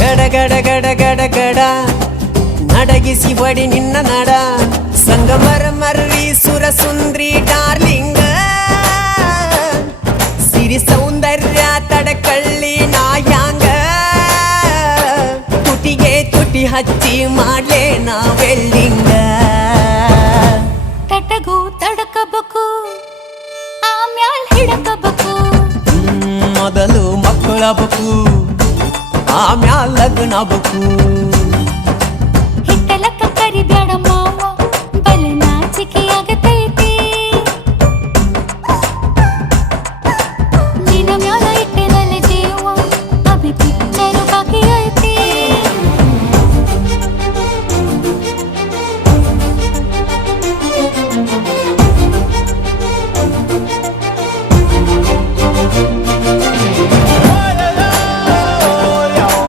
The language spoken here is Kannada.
ಗಡ ಗಡ ಗಡ ಗಡ ಗಡ ನಡಗಿಸಿ ಒಡಿ ನಿನ್ನ ನಡ ಸಂಗಮರ ಮರ್ರಿ ಸುರ ಸುಂದ್ರಿ ಡಾರ್ಲಿಂಗ ಸಿರಿ ಸೌಂದರ್ಯ ತಡಕಳ್ಳಿ ನಾಯಾಂಗ ತುಟಿಗೆ ತುಟಿ ಹಚ್ಚಿ ಮಾಡ್ಲೇ ನಾವೆಲ್ಲಿಂಗ ತಟಗೂ ತಡಕಬೇಕು ಆಮ್ಯಾಲ್ ಹಿಡಕಬೇಕು ಮೊದಲು ಮಕ್ಕಳಬೇಕು ಆಮ್ಯಾಲ ಲಗ್ನಬೇಕು ಹಿಟ್ಟಲಕ್ಕ ಕರಿಬ್ಯಾಡಮ್ಮ